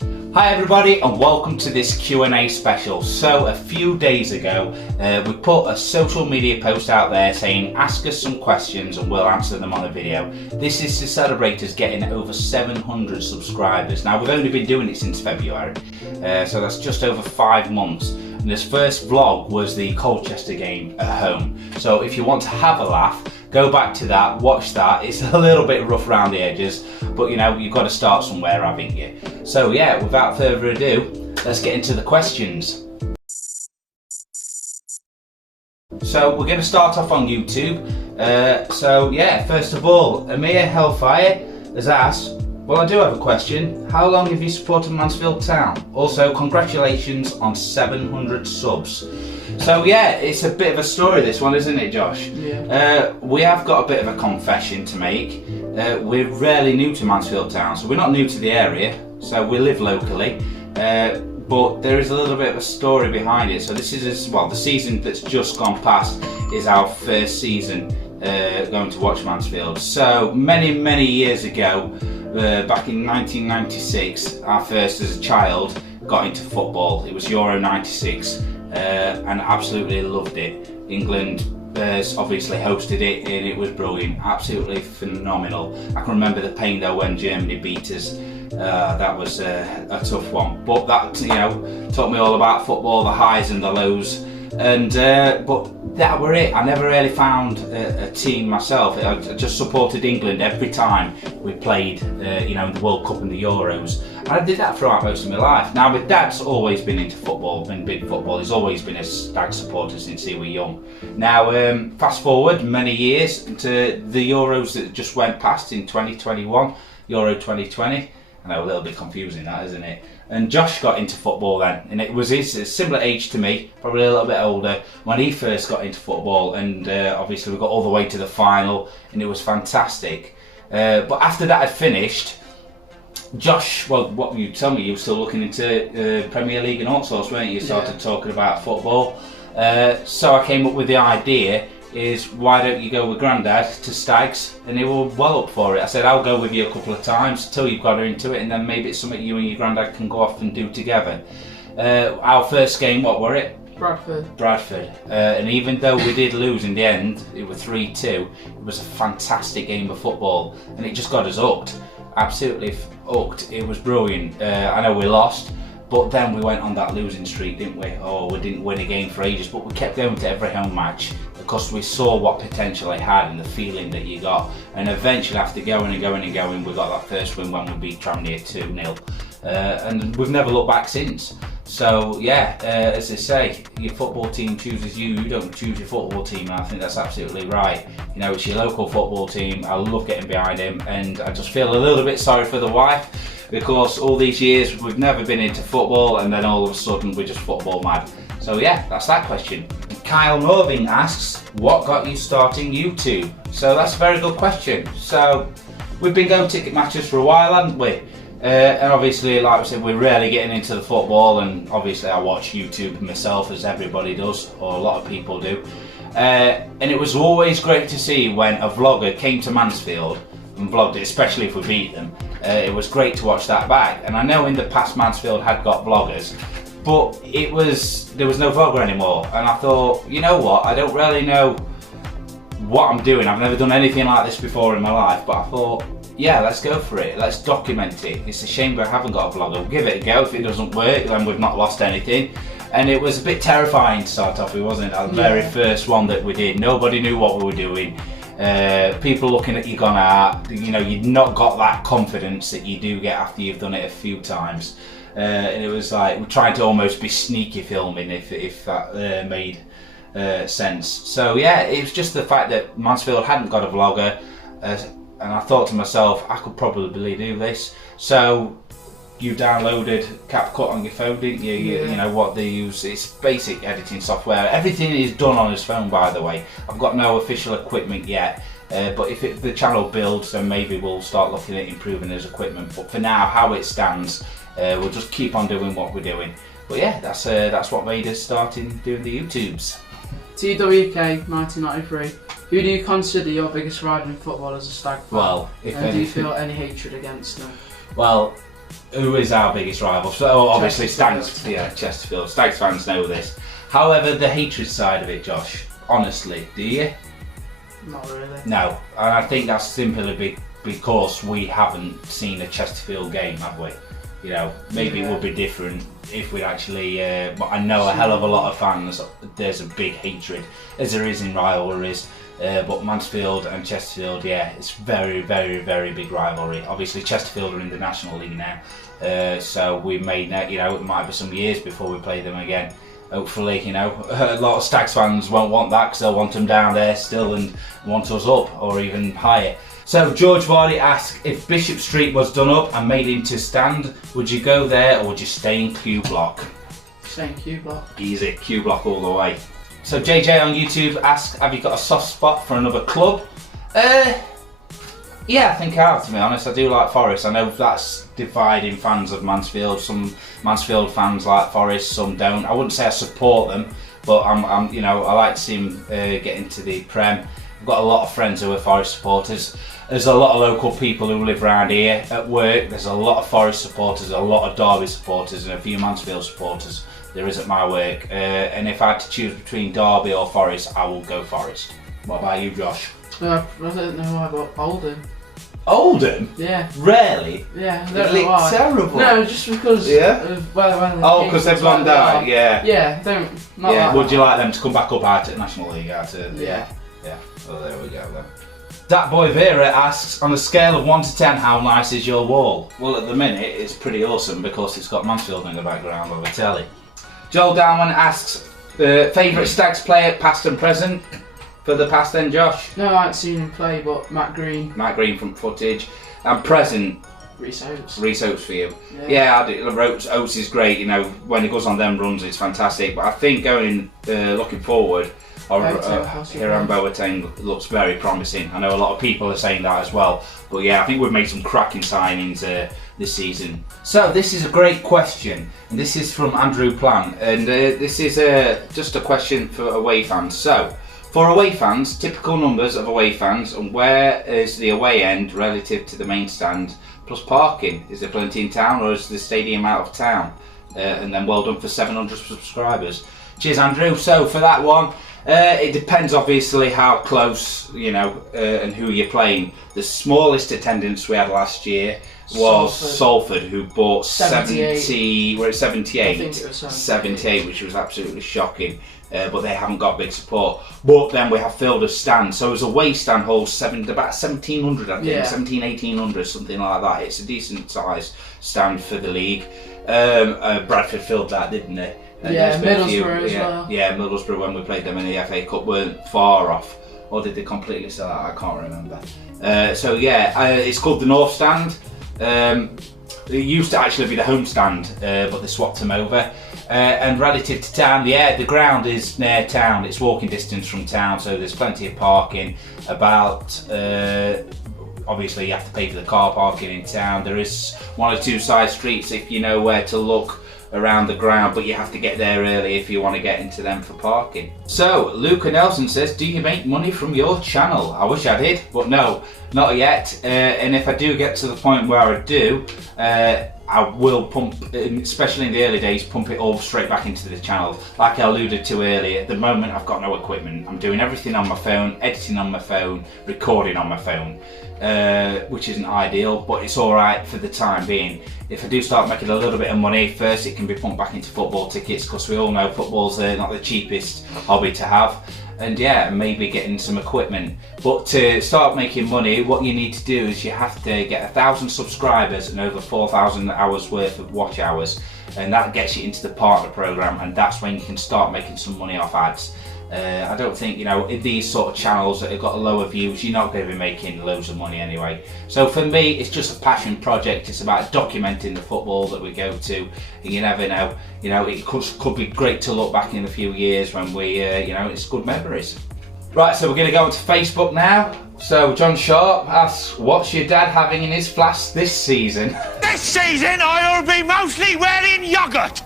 Hi everybody and welcome to this Q&A special. So a few days ago we put a social media post out there saying ask us some questions and we'll answer them on a video. This is to celebrate us getting over 700 subscribers. Now we've only been doing it since February, so that's just over 5 months. And this first vlog was the Colchester game at home. So if you want to have a laugh, go back to that, watch that. It's a little bit rough around the edges, but you know, you've got to start somewhere, haven't you? So yeah, without further ado, let's get into the questions. So we're going to start off on YouTube. So yeah, first of all, Amir Hellfire has asked, well, I do have a question. How long have you supported Mansfield Town? Also, congratulations on 700 subs. So yeah, it's a bit of a story, this one, isn't it, Josh? Yeah. We have got a bit of a confession to make. We're rarely new to Mansfield Town, so we're not new to the area, so we live locally. But there is a little bit of a story behind it. So this is, well, the season that's just gone past is our first season going to watch Mansfield. So many years ago, back in 1996, our first as a child got into football. It was Euro 96 and absolutely loved it. England obviously hosted it and it was brilliant, absolutely phenomenal. I can remember the pain though when Germany beat us. That was a tough one, but that, you know, taught me all about football, the highs and the lows. And but that were it. I never really found a team myself. I just supported England every time we played, you know, in the World Cup and the Euros. And I did that throughout most of my life. Now my dad's always been into football, been big football. He's always been a Stag supporter since he was young. Now fast forward many years to the Euros that just went past in 2021, Euro 2020. I know, a little bit confusing that, isn't it? And Josh got into football then, and it was his similar age to me, probably a little bit older, when he first got into football, and obviously we got all the way to the final, and it was fantastic. But after that had finished, Josh, well, what you tell me, you were still looking into Premier League and all sorts, weren't you? You started talking about football. So I came up with the idea, is why don't you go with Grandad to Stags, and they were well up for it. I said I'll go with you a couple of times till you've got her into it, and then maybe it's something you and your Grandad can go off and do together. Our first game, what were it? Bradford. And even though we did lose in the end, it was 3-2, it was a fantastic game of football and it just got us hooked, absolutely hooked. It was brilliant. I know we lost, but then we went on that losing streak, didn't we? Oh, we didn't win a game for ages, but we kept going to every home match because we saw what potential it had and the feeling that you got. And eventually, after going, we got that first win when we beat Tranmere 2-0. And we've never looked back since. So yeah, as they say, your football team chooses you, you don't choose your football team, and I think that's absolutely right. You know, it's your local football team. I love getting behind him, and I just feel a little bit sorry for the wife, because all these years we've never been into football, and then all of a sudden we're just football mad. So yeah, that's that question. Kyle Norving asks, what got you starting YouTube? So that's a very good question. So we've been going ticket matches for a while, haven't we? And obviously, like I said, we're rarely getting into the football, and obviously I watch YouTube myself, as everybody does, or a lot of people do. And it was always great to see when a vlogger came to Mansfield and vlogged it, especially if we beat them. It was great to watch that back. And I know in the past Mansfield had got vloggers, but there was no vlogger anymore. And I thought, you know what, I don't really know what I'm doing. I've never done anything like this before in my life, but I thought, yeah, let's go for it. Let's document it. It's a shame we haven't got a vlogger. We'll give it a go. If it doesn't work, then we've not lost anything. And it was a bit terrifying to start off with, wasn't it? Our very first one that we did. Nobody knew what we were doing. People looking at you going, you know, you'd not got that confidence that you do get after you've done it a few times. And it was like, we're trying to almost be sneaky filming, if that made sense. So yeah, it was just the fact that Mansfield hadn't got a vlogger. And I thought to myself, I could probably do this. So you downloaded CapCut on your phone, didn't you? You know what they use. It's basic editing software. Everything is done on his phone, by the way. I've got no official equipment yet. But if the channel builds, then maybe we'll start looking at improving his equipment. But for now, how it stands, we'll just keep on doing what we're doing. But yeah, that's what made us starting doing the YouTubes. TWK 1993. Who do you consider your biggest rival in football as a Stag fan? Well, do you feel any hatred against them? Well, who is our biggest rival? So obviously Stags, Chesterfield. Chesterfield. Stags fans know this. However, the hatred side of it, Josh, honestly, do you? Not really. No, and I think that's simply because we haven't seen a Chesterfield game, have we? You know, maybe it would be different if we'd actually, but I know a hell of a lot of fans, there's a big hatred, as there is in rivalries, but Mansfield and Chesterfield, it's very, very, very big rivalry. Obviously Chesterfield are in the National League now, so we may, it might be some years before we play them again. Hopefully, a lot of Stags fans won't want that because they'll want them down there still and want us up or even higher. So George Vardy asks, if Bishop Street was done up and made into stand, would you go there or would you stay in Q Block? Stay in Q Block. Easy, Q Block all the way. So JJ on YouTube asks, have you got a soft spot for another club? Yeah, I think I have, to be honest. I do like Forest. I know that's dividing fans of Mansfield. Some Mansfield fans like Forest, some don't. I wouldn't say I support them, but I like to see them get into the Prem. I've got a lot of friends who are Forest supporters. There's a lot of local people who live around here at work. There's a lot of Forest supporters, a lot of Derby supporters, and a few Mansfield supporters. There is at my work. And if I had to choose between Derby or Forest, I will go Forest. What about you, Josh? I don't know why, but Oldham. Oldham? Yeah. Really? Yeah, I They don't know look why. terrible. No, just because of when Oh, because they've gone down, yeah. Yeah, don't. Not Yeah, like would that. you like them to come back up out at National League? Yeah. Yeah, well there we go then. That boy Vera asks, on a scale of 1 to 10, how nice is your wall? Well, at the minute it's pretty awesome because it's got Mansfield in the background on the telly. Joel Downman asks, favourite Stags player, past and present? For the past then, Josh? No, I haven't seen him play, but Matt Green. Matt Green from footage. And present? Rhys Oates. Rhys Oates for you. Yeah. I do. Oates is great, when he goes on them runs it's fantastic, but I think looking forward, Hiram Boateng looks very promising. I know a lot of people are saying that as well, but yeah, I think we've made some cracking signings this season. So this is a great question, and this is from Andrew Plant, and this is just a question for away fans. So, for away fans, typical numbers of away fans, and where is the away end relative to the main stand, plus parking? Is there plenty in town, or is the stadium out of town? And then well done for 700 subscribers. Cheers, Andrew. So for that one, it depends obviously how close, and who you're playing. The smallest attendance we had last year was Salford, who bought 78. We're at 78. I think it was 78, which was absolutely shocking. But they haven't got big support. But then we have filled a stand. So as a away stand holds about 1,700, I think, 1,800, something like that. It's a decent size stand for the league. Bradford filled that, didn't they? Yeah, Middlesbrough as well. Yeah, Middlesbrough, when we played them in the FA Cup, weren't far off. Or did they completely sell out? I can't remember. It's called the North Stand. It used to actually be the home stand, but they swapped them over. And relative to town, the ground is near town. It's walking distance from town, so there's plenty of parking. Obviously, you have to pay for the car parking in town. There is 1 or 2 side streets if you know where to look around the ground, but you have to get there early if you want to get into them for parking. So, Luca Nelson says, do you make money from your channel? I wish I did, but no, not yet. And if I do get to the point where I do, I will pump, especially in the early days, pump it all straight back into the channel. Like I alluded to earlier, at the moment I've got no equipment. I'm doing everything on my phone, editing on my phone, recording on my phone, which isn't ideal, but it's alright for the time being. If I do start making a little bit of money, first it can be pumped back into football tickets, because we all know football's not the cheapest hobby to have. And maybe getting some equipment. But to start making money, what you need to do is you have to get 1,000 subscribers and over 4,000 hours worth of watch hours, and that gets you into the partner program, and that's when you can start making some money off ads. I don't think, in these sort of channels that have got lower views, you're not going to be making loads of money anyway. So for me, it's just a passion project. It's about documenting the football that we go to, and you never know, it could be great to look back in a few years when we, it's good memories. Right, so we're going to go onto Facebook now. So John Sharp asks, what's your dad having in his flask this season? This season I'll be mostly wearing yoghurt.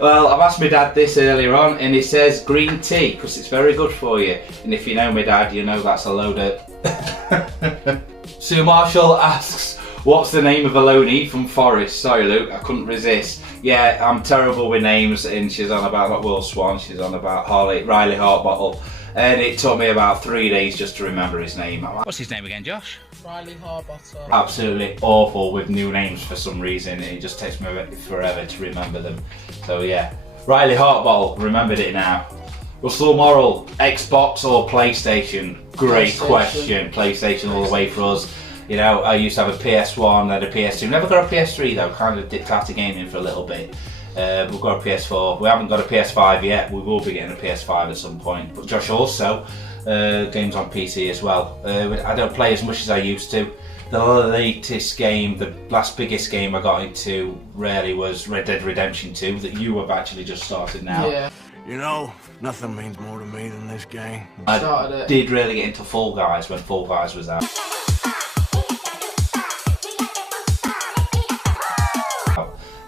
Well, I've asked my dad this earlier on, and he says green tea, because it's very good for you. And if you know my dad, you know that's a load of... Sue Marshall asks, What's the name of Aloni from Forest? Sorry, Luke, I couldn't resist. Yeah, I'm terrible with names, and she's on about not Will Swan, she's on about Riley Harbottle. And it took me about 3 days just to remember his name. What's his name again, Josh? Riley Harbottle. Absolutely awful with new names for some reason. It just takes me forever to remember them. So yeah, Riley Harbottle, remembered it now. Russell Morrill, Xbox or PlayStation? Great question. PlayStation all the way for us. You know, I used to have a PS1, then a PS2. Never got a PS3 though, kind of dipped out of gaming for a little bit. We've got a PS4. We haven't got a PS5 yet. We will be getting a PS5 at some point. But Josh also, games on PC as well. I don't play as much as I used to. The latest game, the last biggest game I got into really was Red Dead Redemption 2 that you have actually just started now. Yeah. You know, nothing means more to me than this game. I did really get into Fall Guys when Fall Guys was out.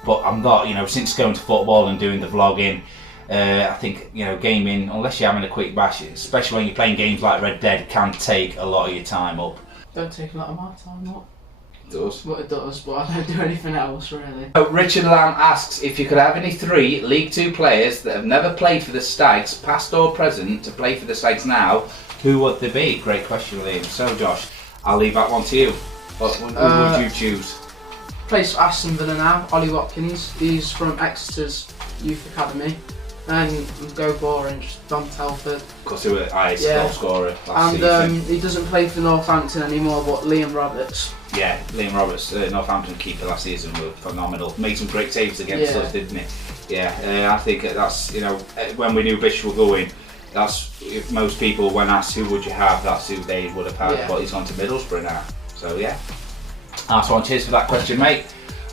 But I'm not, you know, since going to football and doing the vlogging, I think, you know, gaming, unless you're having a quick bash, especially when you're playing games like Red Dead, can take a lot of your time up. Don't take a lot of my time up. It does. But it does, but I don't do anything else really. Richard Lamb asks if you could have any 3 League 2 players that have never played for the Stags, past or present, to play for the Stags now, who would they be? Great question, Liam. So Josh, I'll leave that one to you. Who would you choose? Plays for Aston Villa now, Ollie Watkins. He's from Exeter's Youth Academy. And go Orange, Don Telford. Because he was highest goal scorer last and season. He doesn't play for Northampton anymore, but Liam Roberts. Yeah, Liam Roberts, Northampton keeper last season, was phenomenal. Made some great saves against us, didn't he? Yeah, I think that's, you know, when we knew Bish were going, that's, if most people, when asked who would you have, that's who they would have had. But he's gone to Middlesbrough now. So yeah. Nice one, cheers for that question, mate.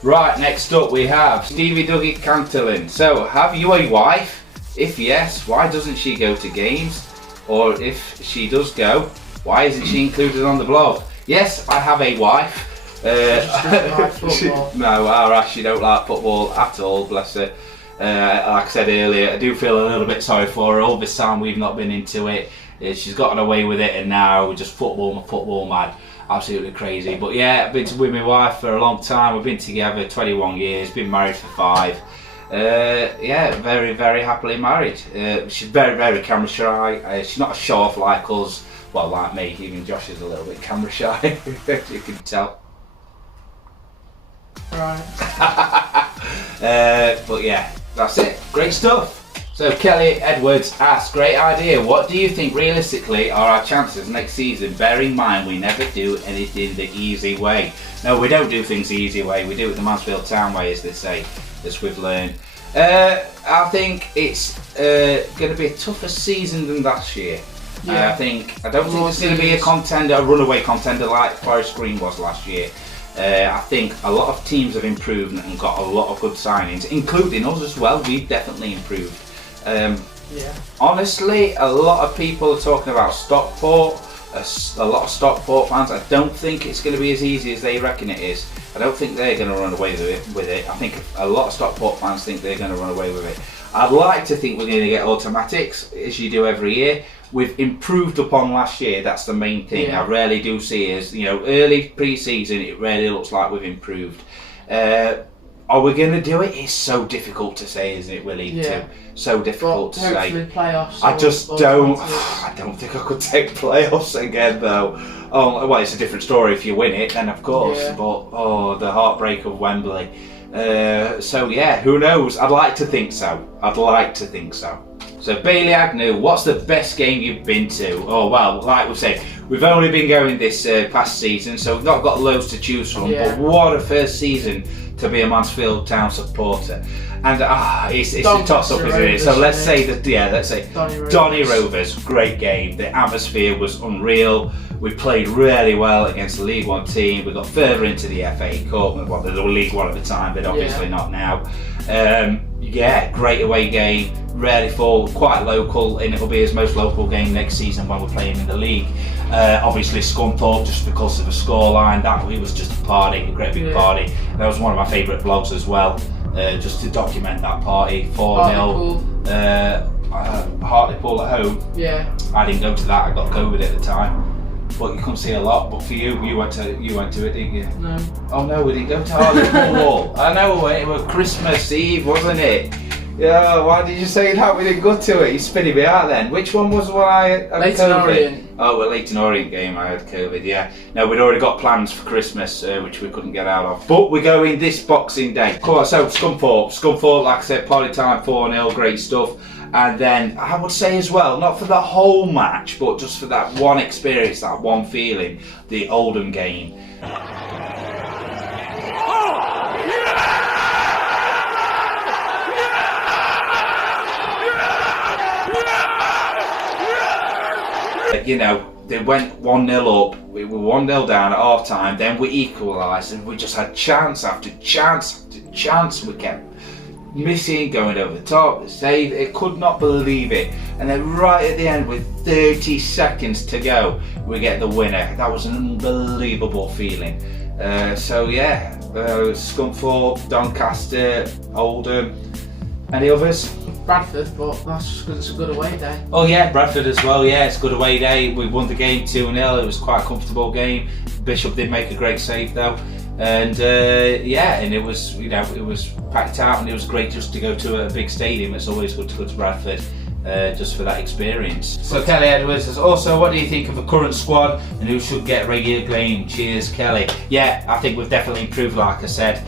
Right, next up we have Stevie Dougie Cantillin. So, have you a wife? If yes, why doesn't she go to games? Or if she does go, why isn't she included on the blog? Yes, I have a wife. Like football. No, she don't like football at all, bless her. Like I said earlier, I do feel a little bit sorry for her. All this time we've not been into it. She's gotten away with it, and now we're just football mad. Absolutely crazy. But yeah, I've been with my wife for a long time. We've been together 21 years, been married for 5. Yeah, very, very happily married. She's very, very camera shy. She's not a show off like us. Well, like me, even Josh is a little bit camera shy, you can tell. Right. But yeah, that's it. Great stuff. So Kelly Edwards asks, great idea. What do you think realistically are our chances next season, bearing in mind we never do anything the easy way? No, we don't do things the easy way. We do it the Mansfield Town way, as they say, as we've learned. I think it's going to be a tougher season than last year. Yeah. I don't think it's going to be a contender, a runaway contender like Forest Green was last year. I think a lot of teams have improved and got a lot of good signings, including us as well. We've definitely improved. Honestly, a lot of people are talking about Stockport. A lot of Stockport fans. I don't think it's going to be as easy as they reckon it is. I don't think they're going to run away with it. I think a lot of Stockport fans think they're going to run away with it. I'd like to think we're going to get automatics, as you do every year. We've improved upon last year. That's the main thing. Yeah. I really do see is, you know, early pre-season, it really looks like we've improved. Are we going to do it? It's so difficult to say, isn't it, Willie? Yeah. So difficult to say. Playoffs. I just don't. I don't think I could take playoffs again, though. Oh, well, it's a different story if you win it, then of course. Yeah. But the heartbreak of Wembley. So yeah, who knows? I'd like to think so. So Bailey Agnew, what's the best game you've been to? Oh well, like we said, we've only been going this past season, so we've not got loads to choose from. Yeah. But what a first season to be a Mansfield Town supporter. And it's a toss-up, isn't it? So let's say Donny Rovers, great game. The atmosphere was unreal. We played really well against the League One team. We got further into the FA Cup. Well, the League One at the time, but obviously not now. Yeah, great away game. Really full, quite local, and it'll be his most local game next season when we're playing in the league. Obviously Scunthorpe, just because of the scoreline, it was just a party, a great big party. That was one of my favourite vlogs as well, just to document that party. 4-0, Hartlepool at home. Yeah. I didn't go to that, I got COVID at the time. But you couldn't see a lot. But for you, you went to it, didn't you? No. Oh no, we didn't go to Hartlepool. I know, it was Christmas Eve, wasn't it? Yeah, why did you say that? We didn't go to it. You're spinning me out then. Which one was the one I had Leighton COVID? Orient. Oh, well, Leighton Orient game, I had COVID, yeah. No, we'd already got plans for Christmas, which we couldn't get out of. But we're going this Boxing Day. Cool, so Scunthorpe, like I said, party time, 4-0, great stuff. And then I would say as well, not for the whole match, but just for that one experience, that one feeling, the Oldham game. You know, they went 1-0 up, we were 1-0 down at half time, then we equalised and we just had chance after chance after chance. We kept missing, going over the top, save, it could not believe it. And then right at the end with 30 seconds to go, we get the winner. That was an unbelievable feeling. So yeah, Scunthorpe, Doncaster, Oldham, any others? Bradford, but that's just because it's a good away day. Oh yeah, Bradford as well, yeah, it's a good away day. We won the game 2-0, it was quite a comfortable game. Bishop did make a great save though. And yeah, and it was, you know, it was packed out and it was great just to go to a big stadium. It's always good to go to Bradford just for that experience. So Kelly Edwards says, also, what do you think of the current squad and who should get regular game? Cheers, Kelly. Yeah, I think we've definitely improved, like I said.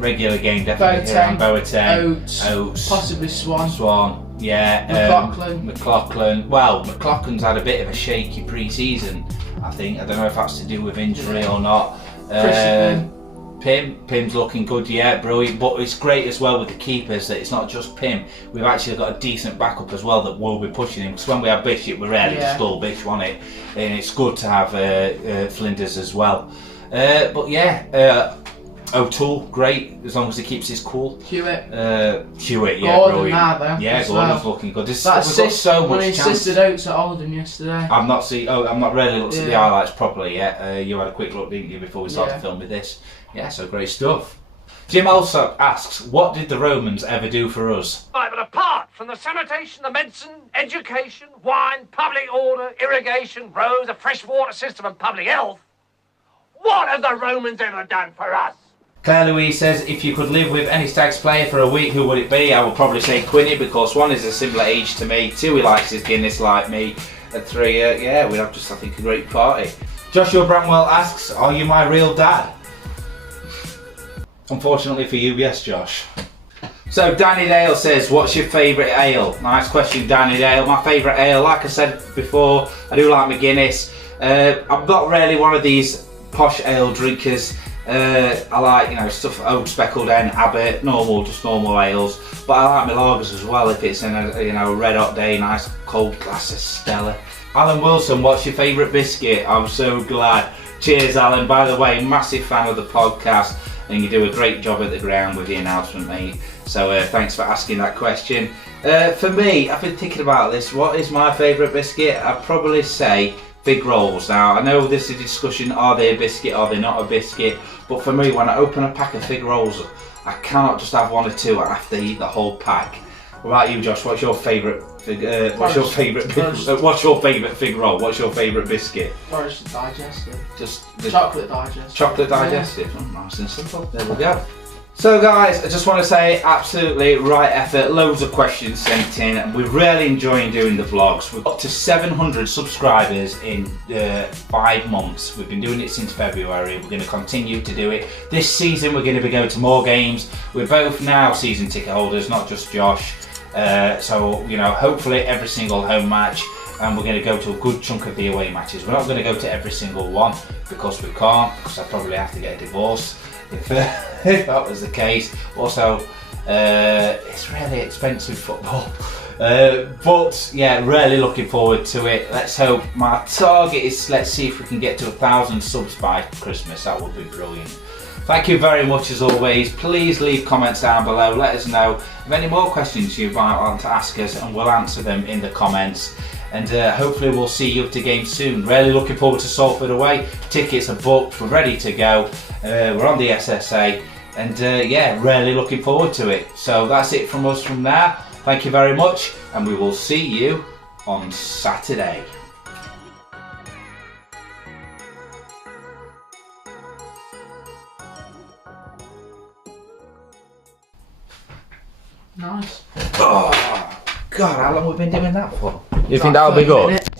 Regular game definitely here on Boateng, Oates, possibly Swan, yeah, McLaughlin. Well, McLaughlin's had a bit of a shaky pre-season, I think. I don't know if that's to do with injury or not. Pim's looking good, yeah, brilliant. But it's great as well with the keepers that it's not just Pim. We've actually got a decent backup as well that will be pushing him. Because when we have Bishop, we're rarely just all Bish, wasn't it? And it's good to have Flinders as well. But yeah. O'Toole, great, as long as he keeps his cool. Hewitt, yeah, Gordon brilliant. now though. Yeah, Gordon's looking good. We've got so much chance. When he assisted Oates at Oldham yesterday. I've not really looked at the highlights properly yet. You had a quick look, didn't you, before we started filming this? Yeah, so great stuff. Jim also asks, what did the Romans ever do for us? Right, but apart from the sanitation, the medicine, education, wine, public order, irrigation, roads, a fresh water system and public health, what have the Romans ever done for us? Claire Louise says, if you could live with any Stags player for a week, who would it be? I would probably say Quinny, because 1 is a similar age to me, 2 he likes his Guinness like me, and 3 yeah, we'd have just, I think, a great party. Joshua Bramwell asks, are you my real dad? Unfortunately for you, yes, Josh. So Danny Dale says, what's your favourite ale? Nice question, Danny Dale. My favourite ale, like I said before, I do like my Guinness. I'm not really one of these posh ale drinkers. I like, you know, stuff Oak Speckled Hen, Abbott, just normal ales. But I like my lagers as well if it's in a, you know, a red hot day, nice cold glass of Stella. Alan Wilson, what's your favourite biscuit? I'm so glad. Cheers, Alan. By the way, massive fan of the podcast, and you do a great job at the ground with the announcement, mate. So thanks for asking that question. For me, I've been thinking about this. What is my favourite biscuit? I'd probably say fig rolls. Now, I know this is a discussion, are they a biscuit, are they not a biscuit? But for me, when I open a pack of fig rolls, I cannot just have 1 or 2, I have to eat the whole pack. What about you, Josh? What's your favourite fig roll? What's your favourite biscuit? Forest digestive. Just chocolate digestive. Chocolate digestive. Yeah. Oh, nice and simple. There we go. So guys, I just want to say absolutely right effort, loads of questions sent in, and we're really enjoying doing the vlogs. We've got to 700 subscribers in 5 months. We've been doing it since February. We're going to continue to do it. This season we're going to be going to more games. We're both now season ticket holders, not just Josh. So, you know, hopefully every single home match, and we're going to go to a good chunk of the away matches. We're not going to go to every single one because we can't, because I'd probably have to get a divorce if that was the case. Also, it's really expensive football. But yeah, really looking forward to it. Let's hope. My target is, let's see if we can get to 1,000 subs by Christmas. That would be brilliant. Thank you very much as always. Please leave comments down below. Let us know of any more questions you might want to ask us, and we'll answer them in the comments. And hopefully we'll see you at the game soon. Really looking forward to Salford away. Tickets are booked, we're ready to go. We're on the SSA, and yeah, really looking forward to it. So that's it from us from now. Thank you very much, and we will see you on Saturday. Nice. Oh, God, how long have we been doing that for? You think that'll be good? Minute.